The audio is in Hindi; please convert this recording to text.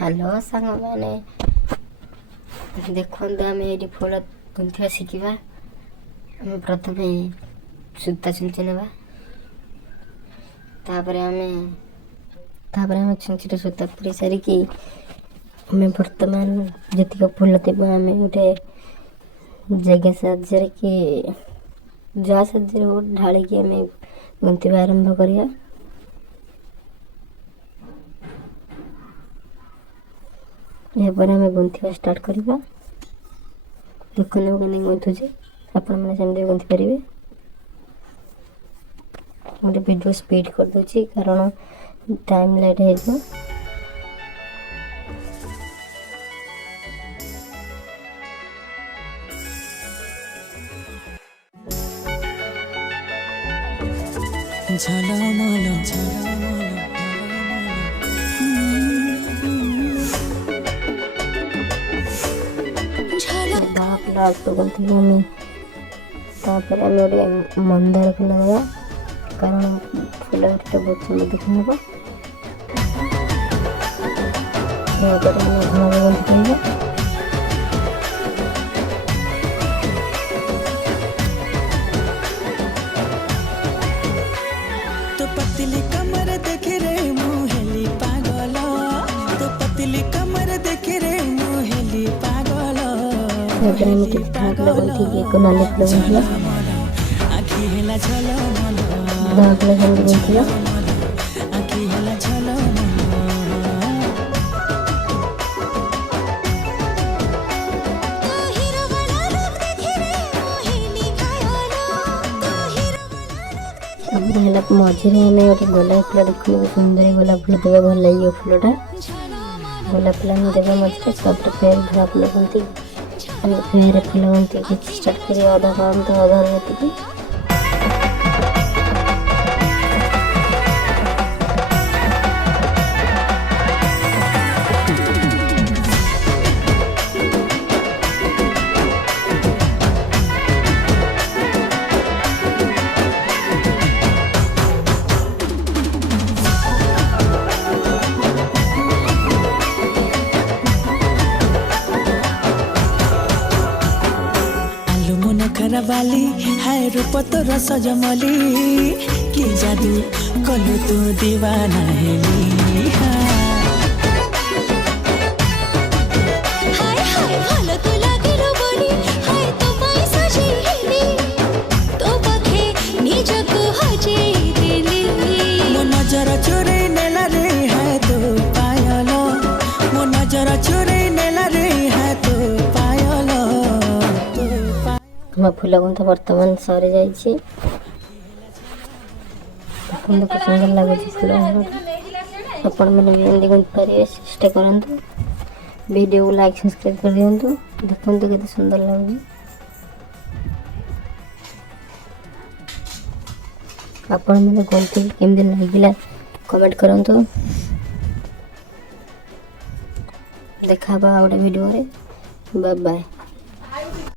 हेलो सांग मैंने देखो आम ये फूल गुंथा शिखा प्रथम सूता छुंची ना आम छुंची सूता पूरी सारिकी आम बर्तमान जी फूल थी आम गोटे जगह साहाଯ୍य कि जहाँ साहाଯ୍य ढालिकी आम गुंथा आरंभ करिया। यापर आम गुंथा स्टार्ट करवा देखने गुंथुचे आपण मैंने सेमती गुंथि पारे। गोटे वीडियो स्पीड कर दूची कारण टाइम लेट हो। मंदार फूल लगा कारण फूल बहुत सुंदर दिखने को तो पतली कमर देख रे मोहली पागल तो पतली कमर देख रे मोहली पागल आखी हेला झलो आखी हेला झलो मझे गोटे गोलाप फूल देखने सुंदर गोलाप फूल देवे भल लगे फूलटा गोलाप फूल देवे मझे सब फेर धरा फूल बनती फेर फूल बनती कि स्टार्ट कर अधा काम तो अधा रहती बाली हाय रूप तोर सजमली कि जादू कलु तू दीवाना हेली हाय हाय भलो तू लागिलो बोली हाय तो पाई सजी हेली तो पखे निजको हजेई देली मो नजर चोरे नेला रे हाय तो पायलो मो नजर चोरे नेला रे हाय तो पायलो फूल गुंथा बर्तमान सरी जाइए सुंदर लगुच फूल आपण मैंने भी एमती गुंथि पारे चेष्टा करूँ। वीडियो को लाइक सब्सक्राइब कर दिंतु देखते केते सुंदर लगे आपण मैंने गुंथि केमती लगिला कमेंट करंतु। देखा गोटे वीडियो रे बाय बाय।